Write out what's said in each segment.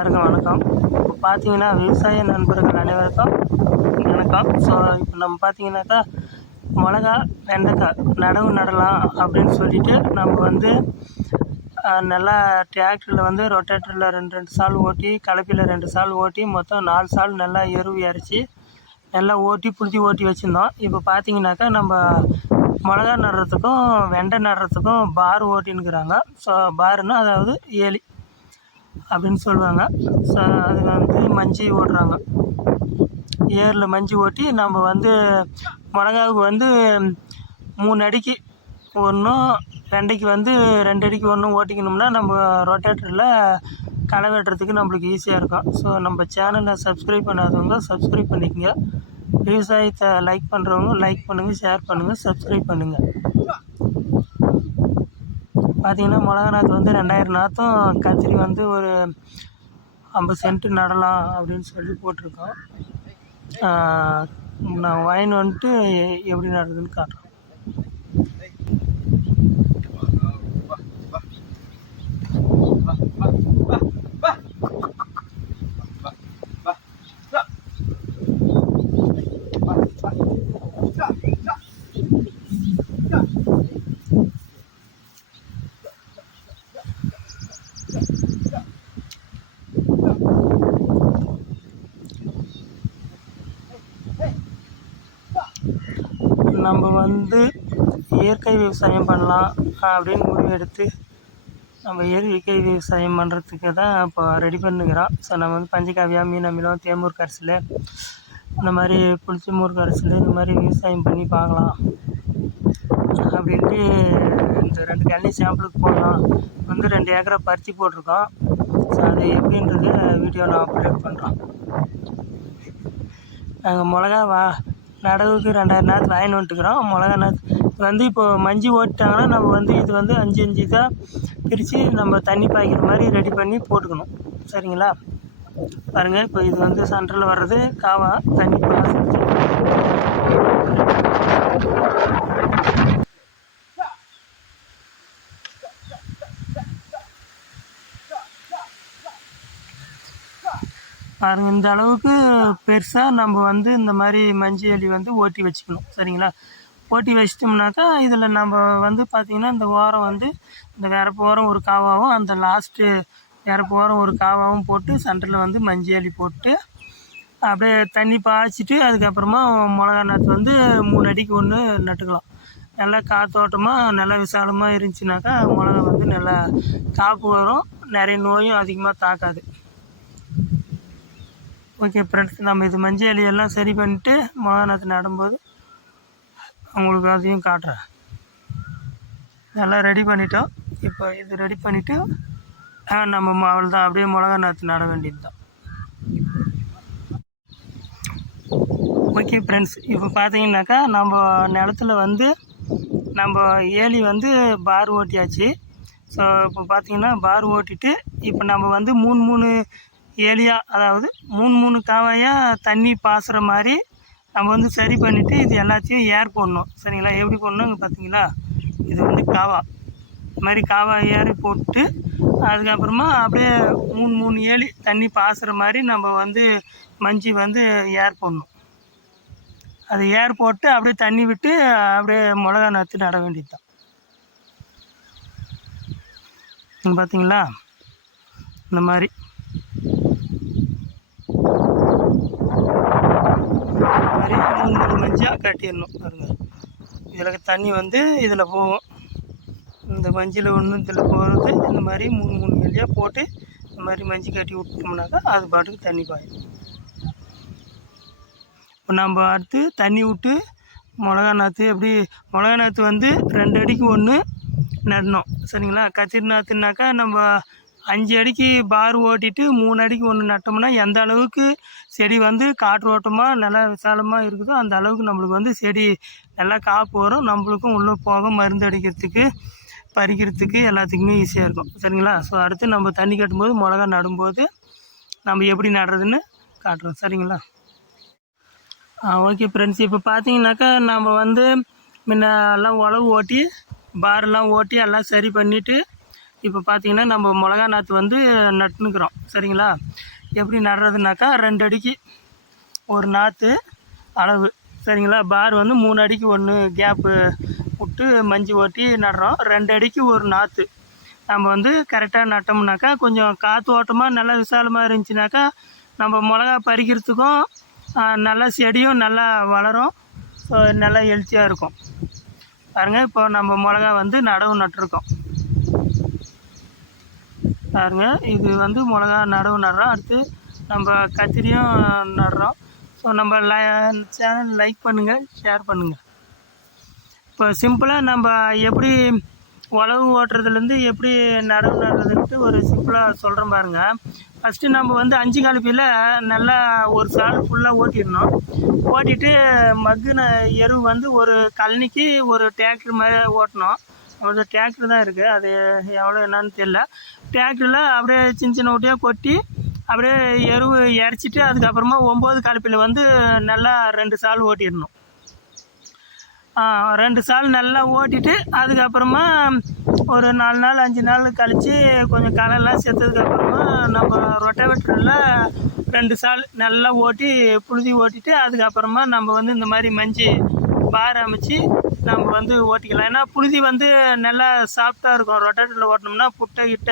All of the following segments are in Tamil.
எல்லாருக்கும் வணக்கம். இப்போ பார்த்தீங்கன்னா விவசாய நண்பர்கள் அனைவருக்கும் வணக்கம். ஸோ இப்போ நம்ம பார்த்தீங்கன்னாக்கா மிளகா, வெண்டைக்காய் நடலாம் அப்படின்னு சொல்லிட்டு நம்ம வந்து நல்லா டிராக்டரில் வந்து ரொட்டேட்டரில் ரெண்டு சால் ஓட்டி, கலப்பையில் 2 சால் ஓட்டி, மொத்தம் 4 சால் நல்லா எருவு இறச்சி நல்லா புழுதி ஓட்டி வச்சுருந்தோம். இப்போ பார்த்தீங்கன்னாக்கா நம்ம மிளகா நடுறதுக்கும் வெண்டை நடுறதுக்கும் பார் ஓட்டின்னுக்கிறாங்க. ஸோ பாருன்னா அதாவது ஏலி அப்படின்னு சொல்லுவாங்க. ஸோ அது வந்து மஞ்சி ஓட்டுறாங்க. ஏரில் மஞ்சி ஓட்டி நம்ம வந்து மிளகாவுக்கு வந்து 3 அடிக்கு ஒன்றும், வெண்டைக்கு வந்து 2 அடிக்கு ஒன்றும் ஓட்டிக்கணும்னா நம்ம ரொட்டேட்டரில் களை வெட்டுறதுக்கு நம்மளுக்கு ஈஸியாக இருக்கும். ஸோ நம்ம சேனலை சப்ஸ்கிரைப் பண்ணாதவங்க சப்ஸ்கிரைப் பண்ணிக்கோங்க. விவசாயத்தை லைக் பண்ணுறவங்க லைக் பண்ணுங்கள், ஷேர் பண்ணுங்கள், சப்ஸ்கிரைப் பண்ணுங்கள். பார்த்திங்கன்னா மிளகா நாற்று வந்து 2000 நாற்றும், கத்திரி வந்து ஒரு 50 சென்ட்டு நடலாம் அப்படின்னு சொல்லி போட்டிருக்கோம். நான் வாங்கின்னு வந்துட்டு எப்படி நடுறதுன்னு காட்டுறேன். நம்ம வந்து இயற்கை விவசாயம் பண்ணலாம் அப்படின்னு முடிவு எடுத்து நம்ம இயற்கை விவசாயம் பண்ணுறதுக்கு தான் இப்போ ரெடி பண்ணுகிறோம். ஸோ நம்ம வந்து பஞ்சகாவியா, மீன் அமிலம், தேமூர் கரைசல், இந்த மாதிரி புளிச்சமூர் கரைசல், இந்த மாதிரி விவசாயம் பண்ணி பார்க்கலாம் அப்படின்ட்டு இந்த 2 கழனி சாம்பிளுக்கு போடலாம். வந்து 2 ஏக்கரை பருத்தி போட்டிருக்கோம். ஸோ அது எப்படின்றது வீடியோ நான் அப்லோட் பண்ணுறோம். நாங்கள் மிளகா நடவுக்கு 2000 நாற்று வாங்கின்னு வந்துட்டுக்கிறோம். மிளகா நாற்று வந்து இப்போது மஞ்சி ஓட்டிட்டாங்கன்னா நம்ம வந்து இது வந்து 5 தான் பிரித்து நம்ம தண்ணி பாய்க்கிற மாதிரி ரெடி பண்ணி போட்டுக்கணும். சரிங்களா? பாருங்கள், இப்போ இது வந்து சென்டரில் வர்றது காவா தண்ணி பாய்ச்சி பாருங்கள். இந்த அளவுக்கு பெருசாக நம்ம வந்து இந்த மாதிரி மஞ்சி எலி வந்து ஓட்டி வச்சுக்கணும். சரிங்களா? ஓட்டி வச்சிட்டோம்னாக்கா இதில் நம்ம வந்து பார்த்திங்கன்னா இந்த ஓரம் வந்து இந்த வேறப்பு ஓரம் ஒரு காவாவும், அந்த லாஸ்ட்டு வேறப்பு ஓரம் ஒரு காவாவும் போட்டு சென்டரில் வந்து மஞ்சி எலி போட்டு அப்படியே தண்ணி பாய்ச்சிட்டு அதுக்கப்புறமா மிளகா நாற்று வந்து 3 அடிக்கு ஒன்று நட்டுக்கலாம். நல்லா காற்றோட்டமாக நல்லா விசாலமாக இருந்துச்சுனாக்கா மிளகா வந்து நல்லா காப்பு வரும், நிறைய நோயும் அதிகமாக தாக்காது. ஓகே ஃப்ரெண்ட்ஸ், நம்ம இது மஞ்சி எலியெல்லாம் சரி பண்ணிவிட்டு மிளகா நாற்று நடும்போது உங்களுக்கு அதையும் காட்டுறேன். நல்லா ரெடி பண்ணிட்டோம். இப்போ இது ரெடி பண்ணிவிட்டு நம்ம அவ்வளோதான், அப்படியே மிளகா நாற்று நட வேண்டியது தான். ஓகே ஃப்ரெண்ட்ஸ், இப்போ பார்த்தீங்கன்னாக்கா நம்ம நிலத்துல வந்து நம்ம ஏலி வந்து பார் ஓட்டியாச்சு. ஸோ இப்போ பார்த்தீங்கன்னா பார் ஓட்டிட்டு இப்போ நம்ம வந்து 3 ஏலியாக, அதாவது 3 காவாயாக தண்ணி பாசுகிற மாதிரி நம்ம வந்து சரி பண்ணிவிட்டு இது எல்லாத்தையும் ஏர் போடணும். சரிங்களா? எப்படி போடணும் இங்கே பார்த்தீங்களா? இது வந்து காவா, இது மாதிரி காவா ஏறி போட்டு அதுக்கப்புறமா அப்படியே 3 ஏலி தண்ணி பாசுகிற மாதிரி நம்ம வந்து மஞ்சி வந்து ஏர் போடணும். அது ஏர் போட்டு அப்படியே தண்ணி விட்டு அப்படியே மிளகா நாற்று நட வேண்டியது தான். பார்த்தீங்களா? இந்த மாதிரி மூணு மஞ்சியாக கட்டிடணும். பாருங்கள், இதில் தண்ணி வந்து இதில் போகும். இந்த மஞ்சியில் ஒன்று இதில் போகிறது. இந்த மாதிரி 3 எலியாக போட்டு இந்த மாதிரி மஞ்சி கட்டி விட்டோம்னாக்கா அது பாட்டுக்கு தண்ணி பாயும். இப்போ நம்ம அடுத்து தண்ணி விட்டு மிளகா நாற்று எப்படி மிளகா நாற்று வந்து 2 அடிக்கு ஒன்று நடணும். சரிங்களா? கத்திரி நாற்றுனாக்கா நம்ம 5 அடிக்கு பார் ஓட்டிட்டு 3 அடிக்கு ஒன்று நட்டோம்னா எந்த அளவுக்கு செடி வந்து காற்றோட்டமாக நல்லா விசாலமாக இருக்குதோ அந்த அளவுக்கு நம்மளுக்கு வந்து செடி நல்லா காப்பு வரும். நம்மளுக்கும் உள்ளே போக மருந்து அடிக்கிறதுக்கு, பறிக்கிறதுக்கு எல்லாத்துக்குமே ஈஸியாக இருக்கும். சரிங்களா? ஸோ அடுத்து நம்ம தண்ணி கட்டும்போது மிளகா நடும்போது நம்ம எப்படி நடுறதுன்னு காட்டுறோம். சரிங்களா? ஓகே ஃப்ரெண்ட்ஸ், இப்போ பார்த்தீங்கன்னாக்கா நம்ம வந்து முன்னெல்லாம் உழவு ஓட்டி பாரெல்லாம் ஓட்டி எல்லாம் சரி பண்ணிவிட்டு இப்போ பார்த்தீங்கன்னா நம்ம மிளகா நாற்று வந்து நட்டுனுக்குறோம் சரிங்களா. எப்படி நடுறதுனாக்கா 2 அடிக்கு ஒரு நாற்று அளவு சரிங்களா. பார் வந்து 3 அடிக்கு 1 கேப்பு விட்டு மஞ்சி ஓட்டி நடுறோம். 2 அடிக்கு ஒரு நாற்று நம்ம வந்து கரெக்டாக நட்டோம்னாக்கா கொஞ்சம் காற்று ஓட்டமாக நல்லா விசாலமாக இருந்துச்சுனாக்கா நம்ம மிளகா பறிக்கிறதுக்கும் நல்லா செடியும் நல்லா வளரும். ஸோ நல்லா ஹெல்த்தியாக இருக்கும். பாருங்கள் இப்போ நம்ம மிளகா வந்து நடவு நட்டுருக்கோம் பாருங்க. இது வந்து மிளகா நடவு நடுறோம். அடுத்து நம்ம கத்திரியும் நடுறோம். ஸோ நம்ம சேனல் லைக் பண்ணுங்கள், ஷேர் பண்ணுங்கள். இப்போ சிம்பிளாக நம்ம எப்படி உழவு ஓட்டுறதுலேருந்து எப்படி நடவு நடுறதுன்ட்டு ஒரு சிம்பிளாக சொல்கிறோம் பாருங்கள். ஃபஸ்ட்டு நம்ம வந்து 5 காலிப்பியில் நல்லா ஒரு சால் ஃபுல்லாக ஓட்டிடணும். ஓட்டிட்டு மக்குன எரு வந்து ஒரு கழனிக்கு ஒரு டிராக்டர் மாதிரி ஓட்டணும். ஒரு டிராக்டர் தான் இருக்குது, அது எவ்வளோ என்னன்னு தெரியல. டிராக்டரில் அப்படியே சின்ன சின்ன ஊட்டியாக கொட்டி அப்படியே எரு இறச்சிட்டு அதுக்கப்புறமா 9 காலிப்பில் வந்து நல்லா 2 சால் ஓட்டிடணும். 2 சால் நல்லா ஓட்டிட்டு அதுக்கப்புறமா ஒரு 4 நாள் 5 நாள் கழித்து கொஞ்சம் களைலாம் செத்ததுக்கப்புறமா நம்ம ரொட்டவேட்டரில் 2 சால் நல்லா ஓட்டி புழுதி ஓட்டிட்டு அதுக்கப்புறமா நம்ம வந்து இந்த மாதிரி மஞ்சி பார் அமைச்சு நம்ம வந்து ஓட்டிக்கலாம். ஏன்னா புழுதி வந்து நல்லா சாஃப்டாக இருக்கும். ரொட்டேட்டரில் ஓட்டினோம்னா புட்டை கிட்ட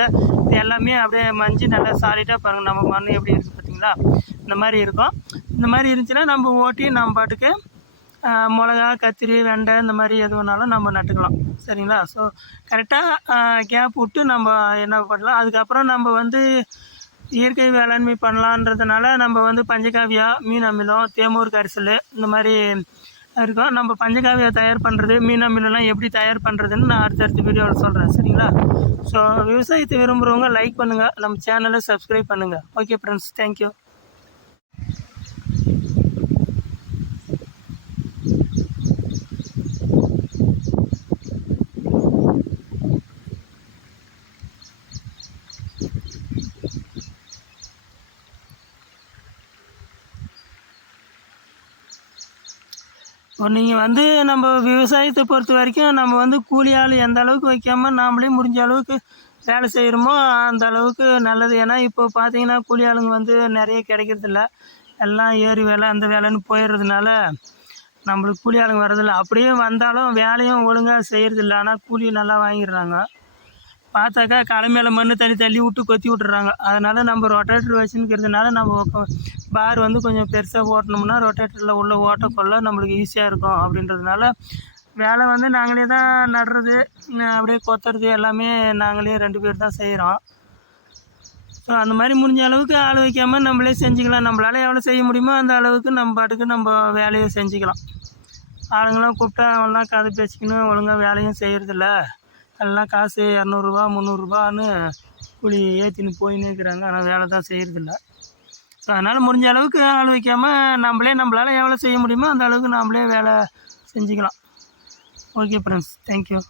எல்லாமே அப்படியே மஞ்சி நல்லா சாலிடாக பாருங்கள். நம்ம மண் எப்படி இருக்குது பார்த்தீங்களா, இந்த மாதிரி இருக்கும். இந்த மாதிரி இருந்துச்சுன்னா நம்ம ஓட்டி நம்ம பாட்டுக்கு மிளகா கத்திரி வெண்டை இந்த மாதிரி எது வேணாலும் நம்ம நட்டுக்கலாம் சரிங்களா. ஸோ கரெக்டாக கேப் விட்டு நம்ம என்ன பண்ணலாம். அதுக்கப்புறம் நம்ம வந்து இயற்கை வேளாண்மை பண்ணலான்றதுனால நம்ம வந்து பஞ்சகாவியா, மீன் அமிலம், தேமூர் கரிசல் இந்த மாதிரி இருக்கும். நம்ம பஞ்சகாவியா தயார் பண்ணுறது, மீன் அமிலம்லாம் எப்படி தயார் பண்ணுறதுன்னு நான் அடுத்தடுத்த வீடியோவில் சொல்கிறேன் சரிங்களா. ஸோ விவசாயத்தை விரும்புகிறவங்க லைக் பண்ணுங்கள், நம்ம சேனலை சப்ஸ்கிரைப் பண்ணுங்கள். Okay friends, thank you. இப்போ நீங்கள் வந்து நம்ம விவசாயத்தை பொறுத்த வரைக்கும் நம்ம வந்து கூலி ஆள் எந்த அளவுக்கு வைக்காமல் நாமளே முடிஞ்ச அளவுக்கு வேலை செய்கிறோமோ அந்த அளவுக்கு நல்லது. ஏன்னா இப்போ பார்த்தீங்கன்னா கூலி ஆளுங்க வந்து நிறைய கிடைக்கிறதில்ல. எல்லாம் ஏரி வேலை அந்த வேலைன்னு போயிடுறதுனால நம்மளுக்கு கூலி ஆளுங்க வர்றதில்ல. அப்படியே வந்தாலும் வேலையும் ஒழுங்காக செய்கிறதில்ல. ஆனால் கூலி நல்லா வாங்கிடுறாங்க. பார்த்தாக்கா களை மேலே மண் தள்ளி விட்டு கொத்தி விட்டுறாங்க. அதனால் நம்ம ரொட்டேட்டர் வச்சுருக்கிறதுனால நம்ம பார் வந்து கொஞ்சம் பெருசாக ஓட்டினோம்னா ரொட்டேட்டரில் உள்ள ஓட்டக்குள்ள நம்மளுக்கு ஈஸியாக இருக்கும். அப்படின்றதுனால வேலை வந்து நாங்களே தான் நடுறது, அப்படியே கொத்துறது எல்லாமே நாங்களே 2 பேர் தான் செய்கிறோம். ஸோ அந்த மாதிரி முடிஞ்ச அளவுக்கு ஆள் வைக்காமல் நம்மளே செஞ்சுக்கலாம். நம்மளால் எவ்வளோ செய்ய முடியுமோ அந்த அளவுக்கு நம்ம பாட்டுக்கு நம்ம வேலையை செஞ்சுக்கலாம். ஆளுங்களாம் கூப்பிட்டா அவங்களாம் கதை பேசிக்கணும், ஒழுங்காக வேலையும் செய்கிறதில்ல. எல்லாம் காசு 200ரூவா 300ரூபான்னு கூலி ஏற்றின்னு போயின்னு இருக்கிறாங்க. ஆனால் வேலை தான் செய்கிறதில்ல. ஸோ அதனால் முடிஞ்ச அளவுக்கு ஆள் வைக்காமல் நம்மளால் எவ்வளோ செய்ய முடியுமோ அந்த அளவுக்கு நாம்ளே வேலை செஞ்சுக்கலாம். Okay friends, thank you.